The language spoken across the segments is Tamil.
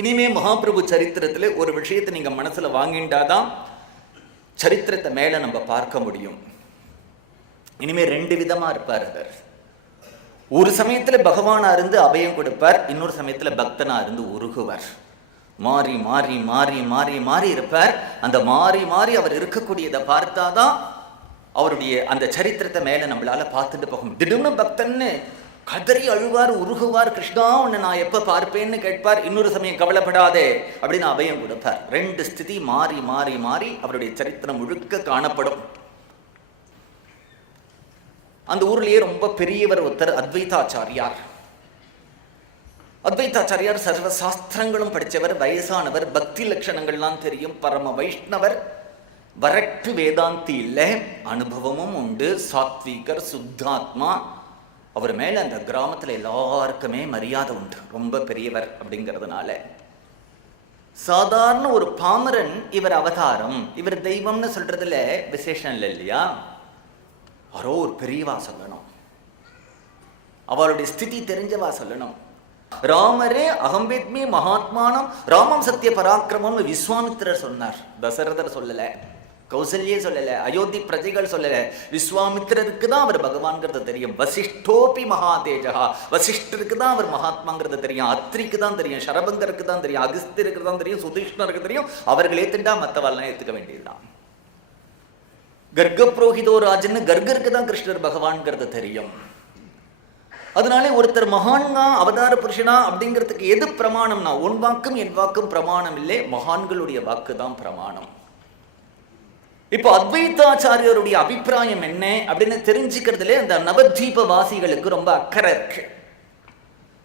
இனிமே மகாபிரபு சரித்திரத்துல ஒரு விஷயத்தை நீங்க மனசுல வாங்கிண்டாதான் சரித்திரத்தை மேல நம்ம பார்க்க முடியும். இனிமே ரெண்டு விதமா இருப்பார் அவர். ஒரு சமயத்துல பகவானா இருந்து அபயம் கொடுப்பார், இன்னொரு சமயத்துல பக்தனா இருந்து உருகுவார். மாறி மாறி மாறி மாறி மாறி இருப்பார். அந்த மாறி மாறி அவர் இருக்கக்கூடியதை பார்த்தாதான் அவருடைய அந்த சரித்திரத்தை மேல நம்மளால பார்த்துட்டு போக முடியும். திடீர்னு பக்தன்னு கதறி அழுவார், உருகுவார், கிருஷ்ணா உன்னை நான் எப்ப பார்ப்பேன்னு கேட்பார். இன்னொரு சமயம் கவலைப்படாதே அப்படின்னு அபயம் கொடுப்பார். ரெண்டு ஸ்திதி மாறி மாறி மாறி அவருடைய சரித்திரம் முழுக்க காணப்படும். அந்த ஊர்லயே ரொம்ப பெரியவர் ஒருத்தர் அத்வைதாச்சாரியார். அத்வைதாச்சாரியார் சர்வ சாஸ்திரங்களும் படித்தவர், வயசானவர், பக்தி லட்சணங்கள்லாம் தெரியும், பரம வைஷ்ணவர், வரட்டு வேதாந்தி இல்லை, அனுபவமும் உண்டு, சாத்வீகர், சுத்தாத்மா. அவர் மேல அந்த கிராமத்துல எல்லாருக்குமே மரியாதை உண்டு, ரொம்ப பெரியவர் அப்படிங்கிறதுனால. சாதாரண ஒரு பாமரன் இவர் அவதாரம், இவர் தெய்வம்னு சொல்றதுல விசேஷம் இல்லை இல்லையா? யாரோ ஒரு பெரியவா சொல்லணும், அவருடைய ஸ்திதி தெரிஞ்சவா சொல்லணும். ராமரே அகம்பேத்மி மகாத்மானம் ராமம் சத்திய பராக்கிரமம் விஸ்வாமித்திரர் சொன்னார். தசரதர் சொல்லல, கௌசல்யே சொல்லல, அயோத்தி பிரஜைகள் சொல்லல, விஸ்வாமித்திரருக்கு தான் அவர் பகவான்கிறது தெரியும். வசிஷ்டோபி மகாதேஜா, வசிஷ்டருக்கு தான் அவர் மகாத்மாங்கிறது தெரியும், அத்ரிக்கு தான் தெரியும், சரபங்கருக்கு தான் தெரியும், அகஸ்தியருக்கு தான் தெரியும், சுதீஷ்ணருக்கு தெரியும். அவர்கள் ஏத்துட்டா மற்றவெல்லாம் ஏத்துக்க வேண்டியதுதான். கர்க புரோஹிதோ ராஜன்னு கர்கருக்கு தான் கிருஷ்ணர் பகவான்கிறது தெரியும். அதனாலே ஒருத்தர் மகான்கா அவதார புருஷனா அப்படிங்கிறதுக்கு எது பிரமாணம்னா, உன் வாக்கும் என் வாக்கும் பிரமாணம் இல்லை, மகான்களுடைய வாக்கு தான் பிரமாணம். இப்போ அத்வைதாச்சாரியருடைய அபிப்பிராயம் என்ன அப்படின்னு தெரிஞ்சுக்கிறதுல அந்த நவத்வீப வாசிகளுக்கு ரொம்ப அக்கறை இருக்கு.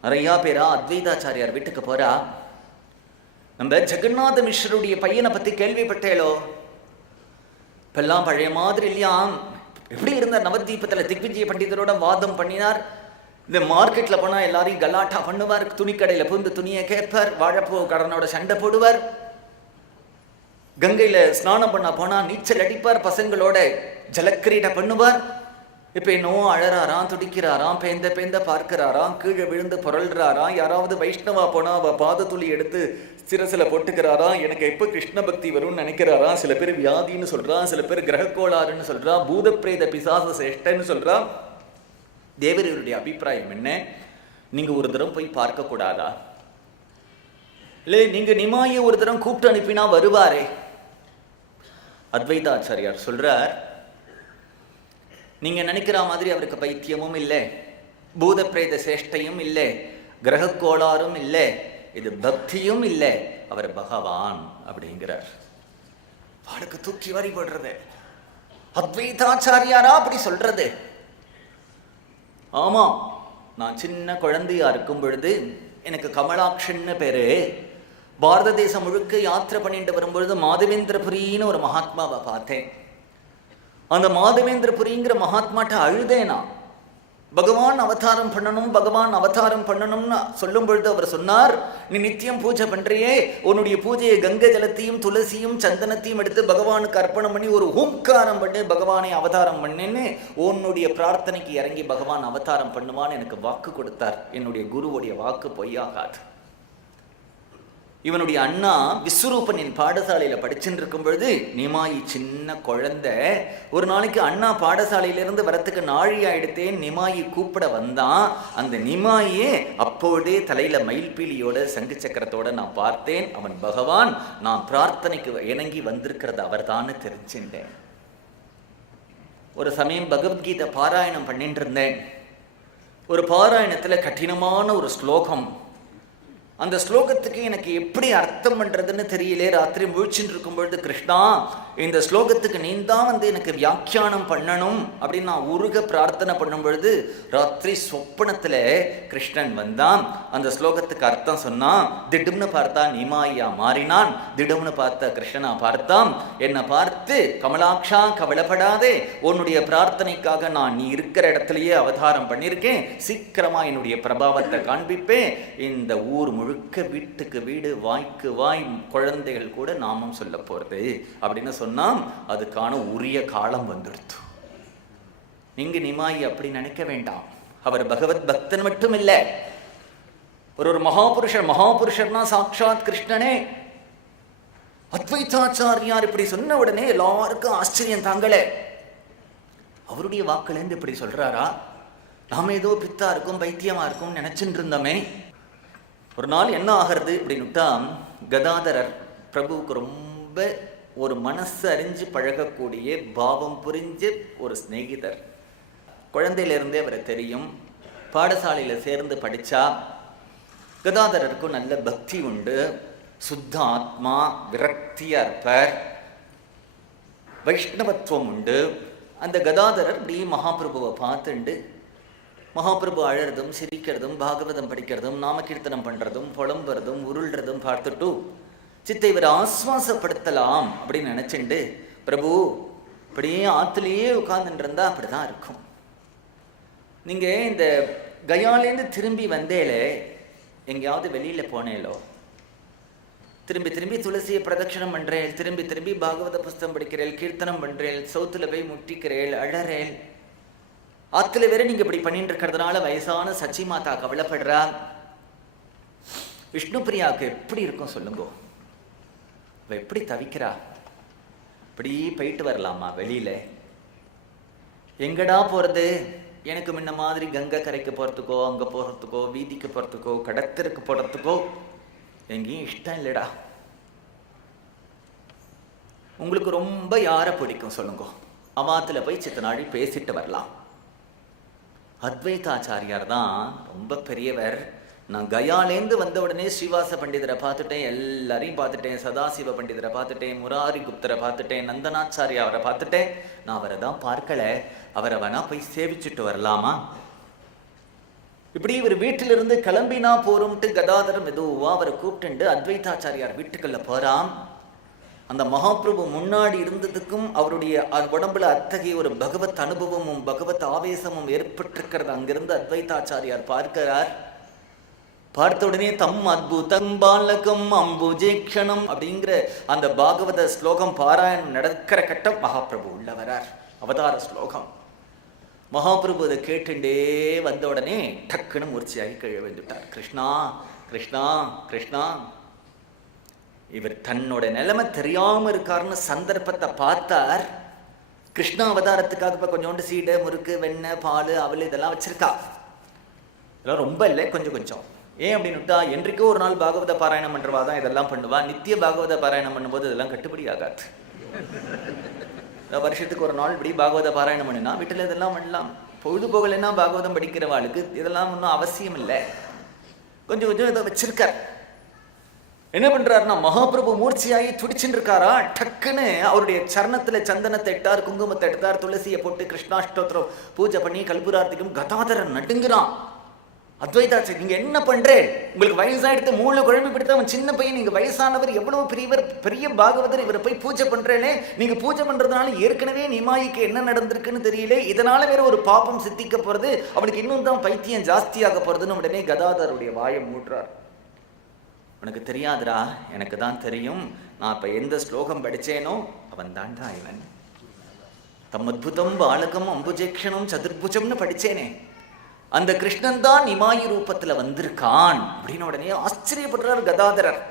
நிறையா பேரா அத்வைதாச்சாரியார் வீட்டுக்கு போறா. நம்ம ஜெகநாத மிஸ்ரருடைய பையனை பத்தி கேள்விப்பட்டேளோ? இப்பெல்லாம் பழைய மாதிரி இல்லையா? எப்படி இருந்தார் நவத்வீபத்துல? திக்விஜய பண்டிதரோட வாதம் பண்ணினார். இந்த மார்க்கெட்ல போனா எல்லாரையும் கலாட்டா பண்ணுவார், துணிக்கடையில புந்து துணியை கேட்பார், வாழைப்பூ கடனோட சண்டை போடுவார், கங்கையில ஸ்நானம் பண்ண போனா நீச்சல் அடிப்பார், பசங்களோட ஜலக்கிரீட பண்ணுவார். இப்ப என்னவோ அழறாராம், துடிக்கிறாராம், பேந்த பேந்த பார்க்கிறாராம், கீழே விழுந்து புரள்றாராம். யாராவது வைஷ்ணவா போனா அவ பாத துளி எடுத்து சிரசில போட்டுக்கிறாராம். எனக்கு எப்ப கிருஷ்ண பக்தி வரும்னு நினைக்கிறாராம். சில பேர் வியாதின்னு சொல்றா, சில பேர் கிரகக்கோளாறுன்னு சொல்றா, பூத பிரேத பிசாச சேஷ்டன்னு சொல்றா. தேவர்களுடைய அபிப்பிராயம் என்ன? நீங்க ஒரு தரம் போய் பார்க்க கூடாதா? இல்லை, நீங்க நிமாயை ஒரு தரம் கூப்பிட்டு அனுப்பினா வருவாரே. அத்வைதாச்சாரியார் சொல்றார், நீங்க நினைக்கிற மாதிரி அவருக்கு பைத்தியமும் இல்லை, பூத பிரேத சேஷ்டையும் இல்லை, கிரகக்கோளாறும் இல்லை, இது பக்தியும் இல்லை, அவர் பகவான் அப்படிங்கிறார். அவளுக்கு தூக்கி வாரி போடுறது. அத்வைதாச்சாரியாரா அப்படி சொல்றது? ஆமா, நான் சின்ன குழந்தையா இருக்கும் பொழுது எனக்கு கமலாட்சன்னு பேரு. பாரத தேசம் முழுக்க யாத்திரை பண்ணிட்டு வரும்பொழுது மாதவேந்திரபுரின்னு ஒரு மகாத்மாவை பார்த்தேன். அந்த மாதவேந்திரபுரிங்கிற மகாத்மாட்ட அழுதேனா. பகவான் அவதாரம் பண்ணணும், பகவான் அவதாரம் பண்ணணும்னு சொல்லும் பொழுது அவர் சொன்னார், நீ நித்தியம் பூஜை பண்றியே, உன்னுடைய பூஜையை கங்கை ஜலத்தையும் துளசியும் சந்தனத்தையும் எடுத்து பகவானுக்கு அர்ப்பணம் பண்ணி ஒரு ஹூங்காரம் பண்ணி பகவானை அவதாரம் பண்ணேன்னு உன்னுடைய பிரார்த்தனைக்கு இறங்கி பகவான் அவதாரம் பண்ணுவான்னு எனக்கு வாக்கு கொடுத்தார். என்னுடைய குருவுடைய வாக்கு பொய்யாகாது. இவனுடைய அண்ணா விஸ்வரூபனின் பாடசாலையில படிச்சுட்டு இருக்கும் பொழுது நிமாயி சின்ன குழந்தை ஒரு நாளைக்கு அண்ணா பாடசாலையிலிருந்து வரத்துக்கு நாழி ஆயிடுத்தேன் நிமாயி கூப்பிட வந்தான். அந்த நிமாயே அப்போதே தலையில மயில்பீலியோட சங்கு சக்கரத்தோட நான் பார்த்தேன். அவன் பகவான், நான் பிரார்த்தனைக்கு இணங்கி வந்திருக்கிறது அவர் தான் தெரிஞ்சுட்டேன். ஒரு சமயம் பகவத்கீதை பாராயணம் பண்ணிட்டு இருந்தேன். ஒரு பாராயணத்துல கடினமான ஒரு ஸ்லோகம். அந்த ஸ்லோகத்துக்கு எனக்கு எப்படி அர்த்தம் பண்றதுன்னு தெரியலே. ராத்திரி முழிச்சுட்டு இருக்கும் பொழுது, கிருஷ்ணா இந்த ஸ்லோகத்துக்கு நீ தான் எனக்கு வியாக்கியானம் பண்ணணும் அப்படின்னு நான் உருக பிரார்த்தனை பண்ணும் பொழுது ராத்திரி சொப்பனத்துல கிருஷ்ணன் வந்தான். அந்த ஸ்லோகத்துக்கு அர்த்தம் சொன்னான். திடும்னு பார்த்தா நிமாயா மாறினான், திடும்னு பார்த்த கிருஷ்ணனா பார்த்தான். என்னை பார்த்து, கமலாட்சா கவலைப்படாதே, உன்னுடைய பிரார்த்தனைக்காக நான் நீ இருக்கிற இடத்துலயே அவதாரம் பண்ணியிருக்கேன், சீக்கிரமா என்னுடைய பிரபாவத்தை காண்பிப்பேன். இந்த ஊர் முழுக்க வீட்டுக்கு வீடு வாய்க்கு வாய் குழந்தைகள் கூட நாமம் சொல்ல போறது அப்படின்னு சொன்னா அதுக்கான உரிய காலம் வந்துடுத்து. நீங்க நிமாயி அப்படி நினைக்க வேண்டாம். அவர் பகவத் பக்தன் மட்டும் இல்லை, ஒரு மகாபுருஷர்னா சாட்சாத் கிருஷ்ணனே. அத்வைதாச்சாரியார் இப்படி சொன்ன உடனே எல்லாருக்கும் ஆச்சரியம் தாங்களே. அவருடைய வாக்குலேருந்து இப்படி சொல்றாரா? நாம ஏதோ பித்தா இருக்கும் பைத்தியமா இருக்கும் நினைச்சுட்டு இருந்தோமே. ஒரு நாள் என்ன ஆகிறது அப்படின்னுட்டா, கதாதரர் பிரபுவுக்கு ரொம்ப ஒரு மனசு அறிஞ்சு பழகக்கூடிய பாவம் புரிஞ்ச ஒரு சிநேகிதர். குழந்தையிலிருந்தே அவரை தெரியும். பாடசாலையில் சேர்ந்து படித்தா கதாதரருக்கும் நல்ல பக்தி உண்டு. சுத்த ஆத்மா, விரக்தியா இருப்பார், வைஷ்ணவத்துவம் உண்டு. அந்த கதாதரர் இப்படி மகாபிரபுவை பார்த்துண்டு மகாபிரபு அழறதும் சிரிக்கிறதும் பாகவதம் படிக்கிறதும் நாம கீர்த்தனம் பண்ணுறதும் புலம்புறதும் உருள்றதும் பார்த்துட்டு சித்தை இவரை ஆஸ்வாசப்படுத்தலாம் அப்படின்னு நினச்சிண்டு, பிரபு இப்படியே ஆற்றுலேயே உட்கார்ந்துட்டு இருந்தா அப்படிதான் இருக்கும். நீங்கள் இந்த கயாலேருந்து திரும்பி வந்தேலே, எங்கேயாவது வெளியில் போனேலோ, திரும்பி திரும்பி துளசியை பிரதட்சணம் பண்ணுறேன், திரும்பி திரும்பி பாகவத புஸ்தகம் படிக்கிறேன், கீர்த்தனம் பண்ணுறேன், சவுத்தில் போய் முட்டிக்கிறேன், அழறேன். ஆற்றுல வேற நீங்கள் இப்படி பண்ணிட்டு இருக்கிறதுனால வயசான சச்சி மாதா கவலைப்படுறா. விஷ்ணு பிரியாவுக்கு எப்படி இருக்கும் சொல்லுங்க? அவ எப்படி தவிக்கிறா? இப்படி போயிட்டு வரலாமா வெளியில்? எங்கடா போகிறது? எனக்கு முன்ன மாதிரி கங்கை கரைக்கு போகிறதுக்கோ, அங்கே போகிறதுக்கோ, வீதிக்கு போகிறதுக்கோ, கடத்தருக்கு போகிறதுக்கோ எங்கேயும் இஷ்டம் இல்லைடா. உங்களுக்கு ரொம்ப யாரை பிடிக்கும் சொல்லுங்க? அவாத்தில் போய் சித்த நாடி பேசிட்டு வரலாம். அத்வைதாச்சாரியார் தான் ரொம்ப பெரியவர். நான் கயாலேருந்து வந்த உடனே ஸ்ரீவாச பண்டிதரை பார்த்துட்டேன், எல்லாரையும் பார்த்துட்டேன், சதாசிவ பண்டிதரை பார்த்துட்டேன், முராரி குப்தரை பார்த்துட்டேன், நந்தனாச்சாரியா அவரை பார்த்துட்டேன். நான் அவரை தான் பார்க்கல. அவரை வேணா போய் சேவிச்சுட்டு வரலாமா? இப்படி இவர் வீட்டிலிருந்து கிளம்பினா போறோம்ட்டு கதாதரம் மெதுவா அவரை கூப்பிட்டு அத்வைதாச்சாரியார் வீட்டுக்குள்ள போறான். அந்த மகாபிரபு முன்னாடி இருந்ததுக்கும் அவருடைய உடம்புல அத்தகைய ஒரு பகவத் அனுபவமும் பகவத் ஆவேசமும் ஏற்பட்டிருக்கிறது. அங்கிருந்து அத்வைதாச்சாரியார் பார்க்கிறார். பார்த்த உடனே தம் அத்புதம் பாலகம் அம்புஜேக்ஷணம் அப்படிங்கிற அந்த பாகவத ஸ்லோகம் பாராயணம் நடக்கிற கட்டம் மகாபிரபு உள்ள வரார். அவதார ஸ்லோகம். மகாபிரபு அதை கேட்டுண்டே வந்த உடனே டக்குன்னு மூர்ச்சியாகி கீழே வந்துட்டார். கிருஷ்ணா கிருஷ்ணா கிருஷ்ணா. இவர் தன்னோட நிலைமை தெரியாம இருக்காருன்னு சந்தர்ப்பத்தை பார்த்தார். கிருஷ்ணா அவதாரத்துக்காக இப்ப கொஞ்சோண்டு சீடை, முறுக்கு, வெண்ணெய், பால், அவல் இதெல்லாம் வச்சிருக்கா. இதெல்லாம் ரொம்ப இல்லை, கொஞ்சம் கொஞ்சம். ஏன் அப்படின்னுட்டா, என்றைக்கோ ஒரு நாள் பாகவத பாராயணம் பண்றவா தான் இதெல்லாம் பண்ணுவா. நித்திய பாகவத பாராயணம் பண்ணும்போது இதெல்லாம் கட்டுப்படி ஆகாது. வருஷத்துக்கு ஒரு நாள் இப்படி பாகவத பாராயணம் பண்ணுனா வீட்டில் இதெல்லாம் பண்ணலாம். பொழுதுபோகலைன்னா பாகவதம் படிக்கிறவாளுக்கு இதெல்லாம் ஒன்றும் அவசியம் இல்லை. கொஞ்சம் கொஞ்சம் இதை வச்சிருக்கார். என்ன பண்றாருன்னா, மகாபிரபு மூர்ச்சியாகி துடிச்சுட்டு இருக்காரா. டக்குன்னு அவருடைய சரணத்துல சந்தனத்தை இட்டார், குங்குமத்தை எடுத்தார், துளசியை போட்டு கிருஷ்ணாஷ்டோத்திரம் பூஜை பண்ணி கல்பூரார்த்திக்கும் கதாதரன் நடுங்கிறான். அத்வைதாச்சாரி, நீங்க என்ன பண்றேன்? உங்களுக்கு வயசாயிடுத்து, மூளை குழம்பு பிடித்த அவன் சின்ன பையன், நீங்க வயசானவர், எவ்வளவு பெரியவர், பெரிய பாகவதர், இவரை போய் பூஜை பண்றேனே. நீங்க பூஜை பண்றதுனால ஏற்கனவே நிமாய்க்கு என்ன நடந்திருக்குன்னு தெரியல, இதனால வேற ஒரு பாப்பம் சித்திக்க போறது, அவனுக்கு இன்னும் தான் பைத்தியம் ஜாஸ்தியாக போறதுன்னு உடனே கதாதருடைய வாயை மூடுறார். உனக்கு தெரியாதுரா, எனக்கு தான் தெரியும். நான் இப்ப எந்த ஸ்லோகம் படிச்சேனோ அவன் தாண்டா இவன். தம் அத்புதம் பாலகம் அம்புஜேக்ஷணம் சதுர்புஜம்னு படிச்சேனே, அந்த கிருஷ்ணன் தான் நிமாயி ரூபத்துல வந்திருக்கான் அப்படின்னு உடனே ஆச்சரியப்படுறார் கதாதரர்.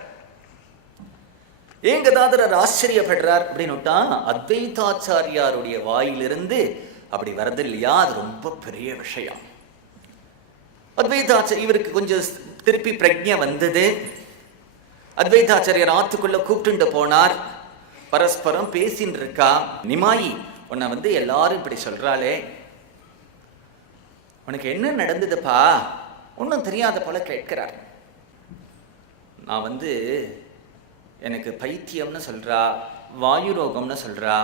ஏன் கதாதரர் ஆச்சரியப்படுறார் அப்படின்னுட்டா, அத்வைதாச்சாரியாருடைய வாயிலிருந்து அப்படி வரது இல்லையா, அது ரொம்ப பெரிய விஷயம். அத்வைதாச்சாரிய இவருக்கு கொஞ்சம் திருப்பி பிரக்ஞை வந்தது. அத்வைதாச்சாரியர் ஆத்துக்குள்ள கூப்பிட்டு போனார். பரஸ்பரம் பேசின்னு இருக்கா. நிமாயி, உன்னை எல்லாரும் இப்படி சொல்றாளே, உனக்கு என்ன நடந்ததுப்பா? ஒன்றும் தெரியாத போல கேட்கிறார். நான் எனக்கு பைத்தியம்னு சொல்றா, வாயு ரோகம்னு சொல்றா.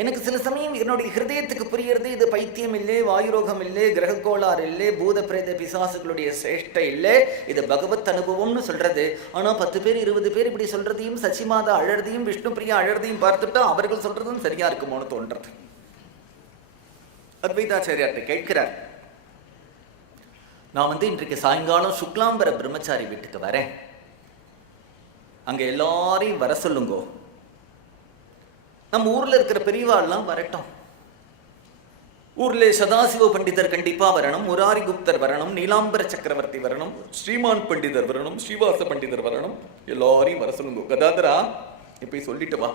எனக்கு சில சமயம் என்னுடைய ஹிருதயத்துக்கு புரியுறது, இது பைத்தியம் இல்லை, வாயுரோகம் இல்லை, கிரக கோளாறு இல்லை, பூத பிரேத பிசாசுகளுடைய சேஷ்டை இல்லை, இது பகவத் அனுபவம்னு சொல்றது. ஆனால் 10 பேர் 20 பேர் இப்படி சொல்றதையும், சசிமாதா அழறதையும், விஷ்ணு பிரியா அழறதையும் பார்த்துட்டா அவர்கள் சொல்றதும் சரியா இருக்குமோன்னு தோன்றது. அத்வைதாச்சாரியார்ட்ட கேட்கிறார். நான் இன்றைக்கு சாயங்காலம் சுக்லாம்பர பிரம்மச்சாரி வீட்டுக்கு வரேன், அங்க எல்லாரையும் வர சொல்லுங்கோ, நம்ம ஊர்ல இருக்கிற பெரியவாள்லாம் வரட்டும். ஊர்ல சதாசிவ பண்டிதர் கண்டிப்பா வரணும், முராரி குப்தர் வரணும், நீலாம்பர சக்கரவர்த்தி வரணும், ஸ்ரீமான் பண்டிதர் வரணும், ஸ்ரீவாச பண்டிதர் வரணும், எல்லாரையும் வர சொல்லுங்க. கதாதரா இப்ப சொல்லிட்டு வா.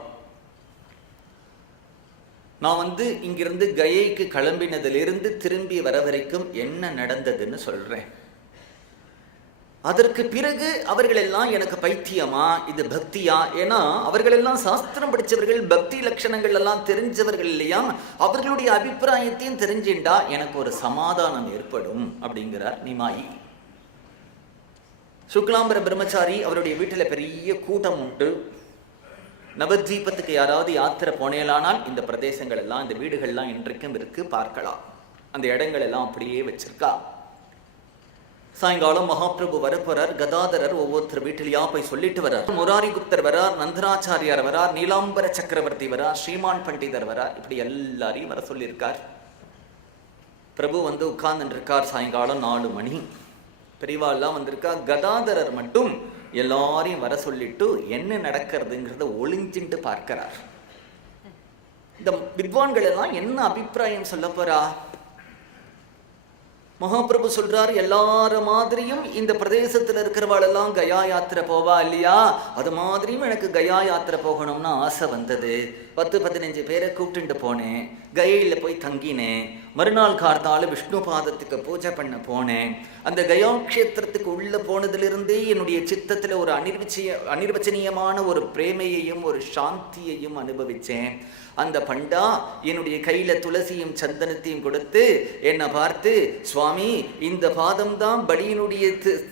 நான் இங்கிருந்து கயைக்கு கிளம்பினதிலிருந்து திரும்பி வர வரைக்கும் என்ன நடந்ததுன்னு சொல்றேன். அதற்கு பிறகு அவர்கள் எல்லாம் எனக்கு பைத்தியமா, இது பக்தியா? ஏன்னா அவர்கள் எல்லாம் சாஸ்திரம் படித்தவர்கள், பக்தி லட்சணங்கள் எல்லாம் தெரிஞ்சவர்கள் இல்லையா? அவர்களுடைய அபிப்பிராயத்தையும் தெரிஞ்சுண்டா எனக்கு ஒரு சமாதானம் ஏற்படும் அப்படிங்கிறார் நிமாயி. சுக்லாம்பர பிரம்மச்சாரி அவருடைய வீட்டில் பெரிய கூட்டம் உண்டு. நவத்வீபத்துக்கு யாராவது யாத்திரை போனேலானால் இந்த பிரதேசங்கள் எல்லாம், இந்த வீடுகள்லாம் இன்றைக்கும் இருக்கு, பார்க்கலாம். அந்த இடங்கள் எல்லாம் அப்படியே வச்சிருக்கா. சாயங்காலம் மகாபிரபு வரப்போறார். கதாதரர் ஒவ்வொருத்தர் வீட்டிலையா போய் சொல்லிட்டு வர்றார். முராரி குப்தர் வரார், நந்தனாச்சாரியார் வரார், நீலாம்பர சக்கரவர்த்தி வரார், ஸ்ரீமான் பண்டிதர் வரார். இப்படி எல்லாரையும் வர சொல்லியிருக்கார். பிரபு உட்கார்ந்து இருக்கார். சாயங்காலம் 4 மணி. பெரியவாள்லாம் வந்திருக்கா. கதாதரர் மட்டும் எல்லாரையும் வர சொல்லிட்டு என்ன நடக்கிறதுங்கிறத ஒளிஞ்சிட்டு பார்க்கிறார். இந்த வித்வான்கள் எல்லாம் என்ன அபிப்பிராயம் சொல்ல போறா? மகாபிரபு சொல்றார், எல்லார மாதிரியும் இந்த பிரதேசத்தில் இருக்கிறவாளெல்லாம் கயா யாத்திரை போவா இல்லையா? அது மாதிரியும் எனக்கு கயா யாத்திரை போகணும்னு ஆசை வந்தது. 10-15 பேரை கூப்பிட்டு போனேன். கயையில் போய் தங்கினேன். மறுநாள் கார்த்தால விஷ்ணு பாதத்துக்கு பூஜை பண்ண போனேன். அந்த கயா கஷேத்திரத்துக்கு உள்ள போனதிலிருந்தே என்னுடைய சித்தத்தில் ஒரு அனிர்வச்சனீயமான ஒரு பிரேமையையும் ஒரு சாந்தியையும் அனுபவிச்சேன். அந்த பண்டா என்னுடைய கையில துளசியும் சந்தனத்தையும் கொடுத்து என்னை பார்த்து, சுவாமி, இந்த பாதம் தான் பலியினுடைய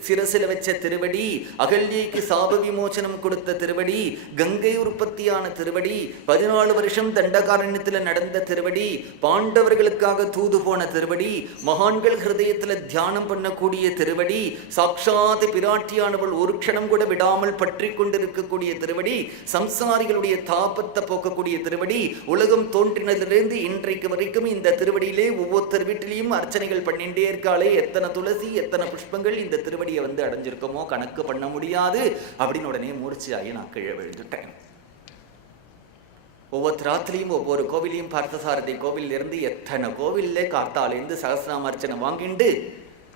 சிரசில வச்ச திருவடி, அகல்யைக்கு சாப விமோசனம் கொடுத்த திருவடி, கங்கை உற்பத்தியான திருவடி, 14 வருஷம் தண்டகாரண்யத்தில் நடந்த திருவடி, பாண்டவர்களுக்காக தூது போன திருவடி, மகான்கள் ஹிருதயத்துல தியானம் பண்ணக்கூடிய திருவடி, சாட்சாத் பிராட்டியானவள் ஒரு க்ஷணம் கூட விடாமல் பற்றி கொண்டிருக்கக்கூடிய திருவடி, சம்சாரிகளுடைய தாபத்தை போக்கக்கூடிய திருவடி, உலகம் தோன்றினதிலிருந்து இன்றைக்கு வரைக்கும் இந்த திருவடியிலே ஒவ்வொருத்தர் வீட்டிலையும் அர்ச்சனைகள் பண்ணிட்டே இருக்காளே, எத்தனை துளசி எத்தனை புஷ்பங்கள் இந்த திருவடியை அடைஞ்சிருக்கோமோ கணக்கு பண்ண முடியாது அப்படின்னு உடனே மூர்ச்சியாகி நான் கீழே விழுந்துட்டேன். ஒவ்வொரு ராத்திரியும் ஒவ்வொரு கோவிலையும், பார்த்தசாரதி கோவில் இருந்து எத்தனை கோவில்ல கார்த்தாலேருந்து சகசிரநாம அர்ச்சனை வாங்கிண்டு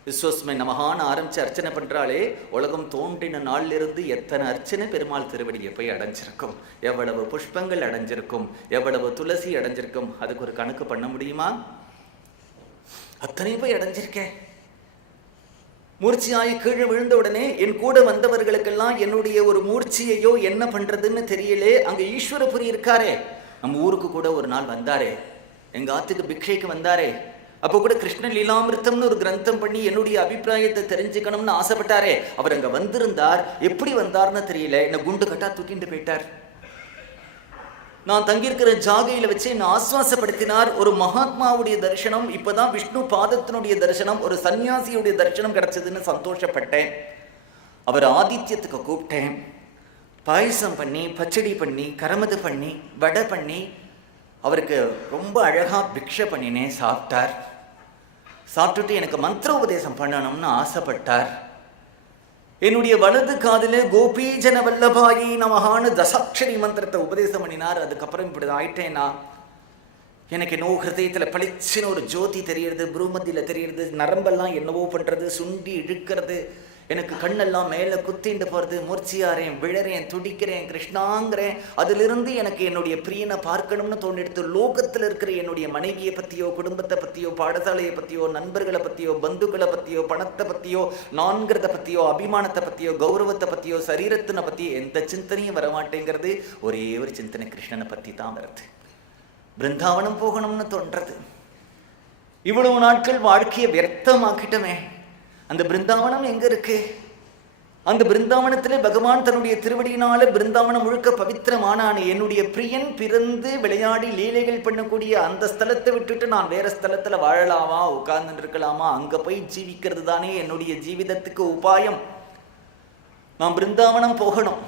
விஸ்வஸ்மை நமகான்னு ஆரம்பிச்சு அர்ச்சனை பண்றாளே, உலகம் தோன்றின நாளிலிருந்து எத்தனை அர்ச்சனை பெருமாள் திருவடியை போய் அடைஞ்சிருக்கும், எவ்வளவு புஷ்பங்கள் அடைஞ்சிருக்கும், எவ்வளவு துளசி அடைஞ்சிருக்கும், அதுக்கு ஒரு கணக்கு பண்ண முடியுமா? அத்தனை போய் அடைஞ்சிருக்கேன். மூர்ச்சியாய் கீழே விழுந்த உடனே என் கூட வந்தவர்களுக்கெல்லாம் என்னுடைய ஒரு மூர்ச்சியையோ என்ன பண்றதுன்னு தெரியலே. அங்க ஈஸ்வரபுரி இருக்காரே, நம்ம ஊருக்கு கூட ஒரு நாள் வந்தாரே, எங்க ஆத்துக்கு பிக்ஷைக்கு வந்தாரே, அப்போ கூட கிருஷ்ண லீலாமிருத்தம்னு ஒரு கிரந்தம் பண்ணி என்னுடைய அபிப்பிராயத்தை தெரிஞ்சுக்கணும்னு ஆசைப்பட்டாரே, அவர் அங்க வந்திருந்தார். எப்படி வந்தார்னு தெரியல, என்ன குண்டு கட்டா தூக்கிட்டு போயிட்டார். நான் தங்கியிருக்கிற ஜாகையில வச்சு என்ன ஆஸ்வாசப்படுத்தினார். ஒரு மகாத்மாவுடைய தரிசனம், இப்பதான் விஷ்ணு பாதத்தினுடைய தரிசனம், ஒரு சன்னியாசியுடைய தரிசனம் கிடைச்சதுன்னு சந்தோஷப்பட்டேன். அவர் ஆதித்யத்துக்கு கூப்பிட்டேன். பாயசம் பண்ணி, பச்சடி பண்ணி, கரமது பண்ணி, வடை பண்ணி, அவருக்கு ரொம்ப அழகா பிக்ஷை பண்ணினேன். சாப்பிட்டார். சாப்பிட்டுட்டு எனக்கு மந்திர உபதேசம் பண்ணணும்னு ஆசைப்பட்டார். என்னுடைய வலது காதில் கோபீஜன வல்லபாயி நமகான்னு தசாட்சரி மந்திரத்தை உபதேசம் பண்ணினார். அதுக்கப்புறம் இப்படி ஆயிட்டேன்னா எனக்கு என்னவோ ஹிருதயத்தில் பளிச்சுன்னு ஒரு ஜோதி தெரியுறது, புரூமத்தியில் தெரியுறது, நரம்பெல்லாம் என்னவோ பண்ணுறது, சுண்டி இழுக்கிறது, எனக்கு கண்ணெல்லாம் மேலே குத்திண்டு போகிறது, மூர்ச்சியாரேன், விழறேன், துடிக்கிறேன், கிருஷ்ணாங்கிறேன். அதிலிருந்து எனக்கு என்னுடைய பிரியனை பார்க்கணும்னு தோண்டிடுத்து. லோகத்தில் இருக்கிற என்னுடைய மனைவியை பற்றியோ, குடும்பத்தை பற்றியோ, பாடசாலையை பற்றியோ, நண்பர்களை பற்றியோ, பந்துக்களை பற்றியோ, பணத்தை பற்றியோ, நான்கிறத பற்றியோ, அபிமானத்தை பற்றியோ, கௌரவத்தை பற்றியோ, சரீரத்தினை பற்றியோ எந்த சிந்தனையும் வரமாட்டேங்கிறது. ஒரே ஒரு சிந்தனை கிருஷ்ணனை பற்றி தான் வருது. பிருந்தாவனம் போகணும்னு தோன்றது. இவ்வளவு நாட்கள் வாழ்க்கையை வியர்த்தமாக்கிட்டமே. அந்த பிருந்தாவனம் எங்க இருக்கு? அந்த பிருந்தாவனத்திலே பகவான் தன்னுடைய திருவடியினால பிருந்தாவனம் முழுக்க பவித்திரமானான். என்னுடைய பிரியன் பிறந்து விளையாடி லீலைகள் பண்ணக்கூடிய அந்த ஸ்தலத்தை விட்டுட்டு நான் வேற ஸ்தலத்துல வாழலாமா, உட்கார்ந்து இருக்கலாமா? அங்க போய் ஜீவிக்கிறது தானே என்னுடைய ஜீவிதத்துக்கு உபாயம். நான் பிருந்தாவனம் போகணும்.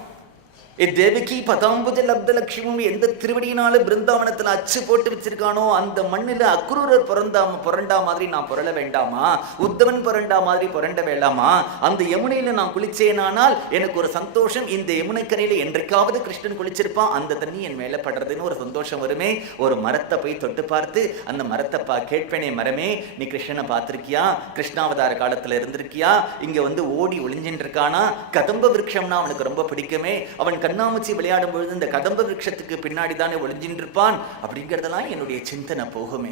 தேவகி பதாம்புஜ லப்த லட்சுமம் எந்த திருவடியினால பிருந்தாவனத்துல அச்சு போட்டு வச்சிருக்கானோ அந்த மண்ணில அக்ரூரர் புரண்டா மாதிரி நான் புரள வேண்டாமா? உத்தவன் புரண்டா மாதிரி புரண்ட வேண்டாமா? அந்த யமுனையில நான் குளிச்சேனானால் எனக்கு ஒரு சந்தோஷம். இந்த யமுனைக்கரையில என்றைக்காவது கிருஷ்ணன் குளிச்சிருப்பான், அந்த தண்ணி என் மேல படுறதுன்னு ஒரு சந்தோஷம் வருமே. ஒரு மரத்தை போய் தொட்டு பார்த்து அந்த மரத்தை கேட்பேனே, மரமே நீ கிருஷ்ணனை பார்த்திருக்கியா? கிருஷ்ணாவதார காலத்துல இருந்திருக்கியா? இங்க வந்து ஓடி ஒளிஞ்சின்னு இருக்கானா? கதம்ப விருட்சம்னா அவனுக்கு ரொம்ப பிடிக்குமே, அவன் கண்ணாமூச்சி விளையாடும் பொழுது இந்த கதம்ப விருட்சத்துக்கு பின்னாடி தானே ஒளிஞ்சின்னு இருப்பான் அப்படிங்கிறதெல்லாம் என்னுடைய சிந்தனை போகுமே.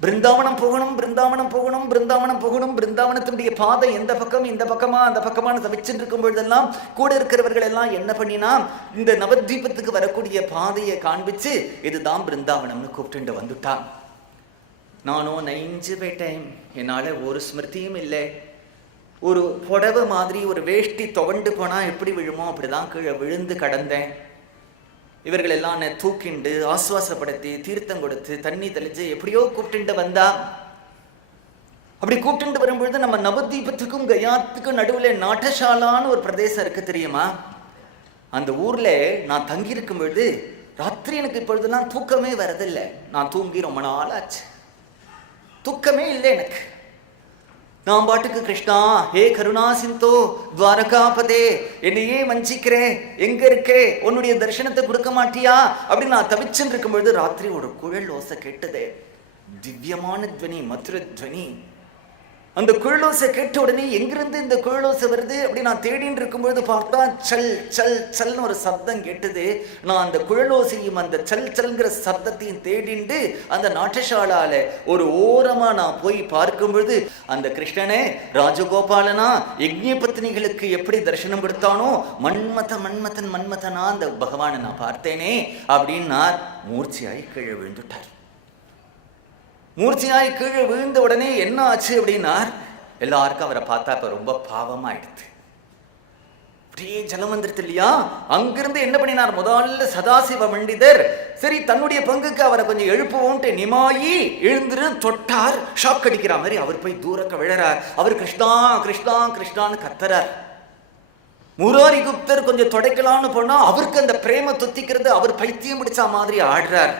பிருந்தாவனம் போகணும், பிருந்தாவனம் போகணும், பிருந்தாவனம் போகணும். பிருந்தாவனத்தினுடைய பாதை எந்த பக்கம், இந்த பக்கமா அந்த பக்கமான தவிச்சுட்டு இருக்கும் பொழுதெல்லாம் கூட இருக்கிறவர்கள் எல்லாம் என்ன பண்ணினா இந்த நவத்வீபத்துக்கு வரக்கூடிய பாதையை காண்பிச்சு இதுதான் பிருந்தாவனம்னு கூப்பிட்டு வந்துட்டான். நானும் நைஞ்சு போயிட்டேன். என்னால ஒரு ஸ்மிருதியும் இல்லை. ஒரு புடவை மாதிரி ஒரு வேஷ்டி துவண்டு போனா எப்படி விழுமோ அப்படிதான் கீழே விழுந்து கடந்தேன். இவர்கள் எல்லாம் தூக்கிண்டு ஆசுவாசப்படுத்தி தீர்த்தம் கொடுத்து தண்ணி தெளிச்சு எப்படியோ கூப்பிட்டு வந்தா. அப்படி கூப்பிட்டு வரும்பொழுது நம்ம நவத்வீபத்துக்கும் கயாத்துக்கும் நடுவுல நாட்டசாலான்னு ஒரு பிரதேசம் இருக்கு தெரியுமா? அந்த ஊர்ல நான் தங்கி இருக்கும் பொழுது ராத்திரி எனக்கு இப்பொழுதெல்லாம் தூக்கமே வரதில்லை. நான் தூங்கி ரொம்ப நாள் ஆச்சு, தூக்கமே இல்லை எனக்கு. நான் பாட்டுக்கு கிருஷ்ணா ஹே கருணா சிந்தோ துவாரகாபதே, என்னையே வஞ்சிக்கிறேன், எங்க இருக்கே, உன்னுடைய தரிசனத்தை கொடுக்க மாட்டியா அப்படின்னு நான் தவிச்சுன்னு இருக்கும்பொழுது ராத்திரி ஒரு குழல் ஓசை கேட்டதே. திவ்யமான துவனி, மதுர துவனி. அந்த குழலோசை கேட்ட உடனே எங்கிருந்து இந்த குழலோசை வருது அப்படி நான் தேடின்னு இருக்கும்பொழுது பார்த்தா சல் சல் சல்னு ஒரு சப்தம் கேட்டது. நான் அந்த குழலோசையும் அந்த சல் சல்ங்கிற சப்தத்தையும் தேடிண்டு அந்த நாட்டசாலால ஒரு ஓரமா நான் போய் பார்க்கும் பொழுது அந்த கிருஷ்ணனே ராஜகோபாலனா யஜ்ஞ பத்னிகளுக்கு எப்படி தரிசனம் கொடுத்தானோ மன்மதன் மன்மதனா அந்த பகவானை நான் பார்த்தேனே அப்படின்னார். மூர்ச்சியாய் கீழே விழுந்துட்டார். மூர்ச்சியாய் கீழே விழுந்த உடனே என்ன ஆச்சு அப்படின்னார், எல்லாருக்கும் அவரை பார்த்தா இப்ப ரொம்ப பாவமாயிடுது. அப்படியே ஜலம் வந்துருது இல்லையா? அங்கிருந்து என்ன பண்ணினார், முதல்ல சதாசிவ பண்டிதர் சரி தன்னுடைய பங்குக்கு அவரை கொஞ்சம் எழுப்புவோன்ட்டு நிமாயி எழுந்துரு தொட்டார். ஷாக் அடிக்கிற மாதிரி அவர் போய் தூரக்க விழறார். அவர் கிருஷ்ணா கிருஷ்ணா கிருஷ்ணான்னு கத்துறார். முராரி குப்தர் கொஞ்சம் தொடைக்கலான்னு போனா அவருக்கு அந்த பிரேம தொத்திக்கிறது, அவர் பைத்தியம் பிடிச்ச மாதிரி ஆடுறார்.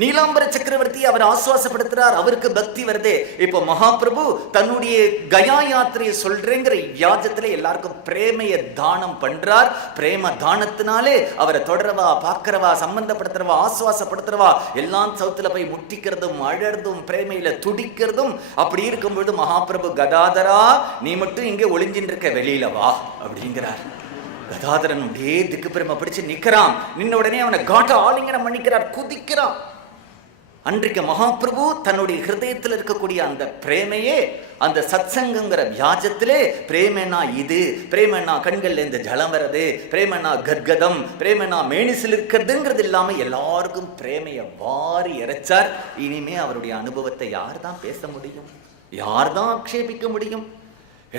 நீலாம்பர சக்கரவர்த்தி அவர் ஆசுவாசப்படுத்துறார், அவருக்கு பக்தி வருது. இப்போ மகாபிரபு தன்னுடைய கயா யாத்திரையை சொல்றேங்கிற வியாஜத்துல எல்லாருக்கும் பிரேமைய தானம் பண்றார். பிரேம தானத்தினாலே அவரை தொடரவா, பார்க்கிறவா, சம்பந்தப்படுத்துறவா, ஆசுவாசப்படுத்துறவா எல்லாம் சவுத்துல போய் முட்டிக்கிறதும் அழறதும் பிரேமையில துடிக்கிறதும். அப்படி இருக்கும்பொழுது மகாபிரபு கதாதரா நீ மட்டும் இங்கே ஒளிஞ்சின்னு இருக்க, வெளியில வா அப்படிங்கிறார். கதாதரன் அப்படியே திக்கு பிரேம பிடிச்சு நிக்கிறான். நின்ன உடனே அவனை காட்ட ஆலிங்கனம் பண்ணிக்கிறார், குதிக்கிறான். அன்றைக்கு மகாபிரபு தன்னுடைய ஹிருதயத்தில் இருக்கக்கூடிய அந்த பிரேமையே அந்த சத்சங்கங்கிற வியாஜத்திலே பிரேமனா இது, பிரேமனா கண்கள்ல இந்த ஜலம் வர்றது, பிரேமனா கத்கதம், பிரேமனா மேனிசில் இருக்கிறதுங்கிறது இல்லாம எல்லாருக்கும் பிரேமையை வாரி இறைச்சார். இனிமே அவருடைய அனுபவத்தை யார் தான் பேச முடியும், யார் தான் ஆக்ஷேபிக்க முடியும்?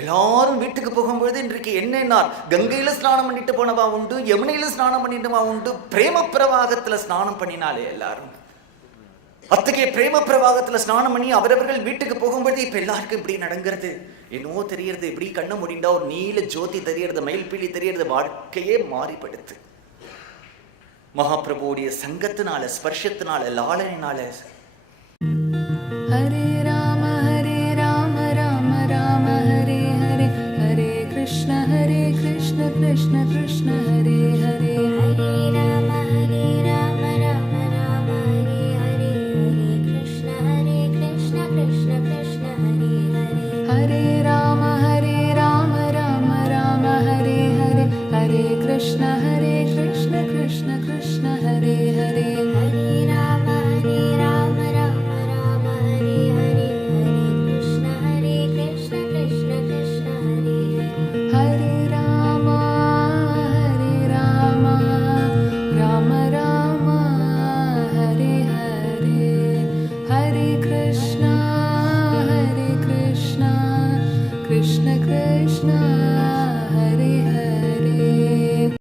எல்லாரும் வீட்டுக்கு போகும்பொழுது இன்றைக்கு என்னன்னா கங்கையில ஸ்நானம் பண்ணிட்டு போனவா உண்டு, யமுனையில ஸ்நானம் பண்ணிட்டுவா உண்டு, பிரேம பிரவாகத்துல ஸ்நானம் பண்ணினாலே எல்லாரும். அத்தகைய பிரேம பிரவாகத்துல ஸ்நானம் பண்ணி அவரவர்கள் வீட்டுக்கு போகும்போது இப்ப எல்லாருக்கும் இப்படி நடங்கிறது என்னவோ தெரியறது. இப்படி கண்ண முடிந்தா ஒரு நீல ஜோதி தெரியறது, மயில்பீலி தெரியறது, வாழ்க்கையே மாறிப்படுத்து. மகாபிரபுடைய சங்கத்தினால, ஸ்பர்ஷத்தினால, லாலனினால. ஹரே ராம ராம ராம ஹரே ஹரே, ஹரே கிருஷ்ண கிருஷ்ண கிருஷ்ண ஹரே ஹரே, ஹரே ராம ராம ராம ஹரே ஹரே, ஹரே கிருஷ்ண கிருஷ்ண கிருஷ்ண ஹரே ஹரே, ஹரே ராம ராம ராம ஹரே ஹரே, ஹரே கிருஷ்ண கிருஷ்ண கிருஷ்ண ஹரே ஹரே, ஹரே ராம ராம ராம ஹரே ஹரே, ஹரே கிருஷ்ண கிருஷ்ண கிருஷ்ண ஹரே ஹரே, ஹரே ராம ராம ராம ஹரே ஹரே, ஹரே கிருஷ்ண கிருஷ்ண கிருஷ்ண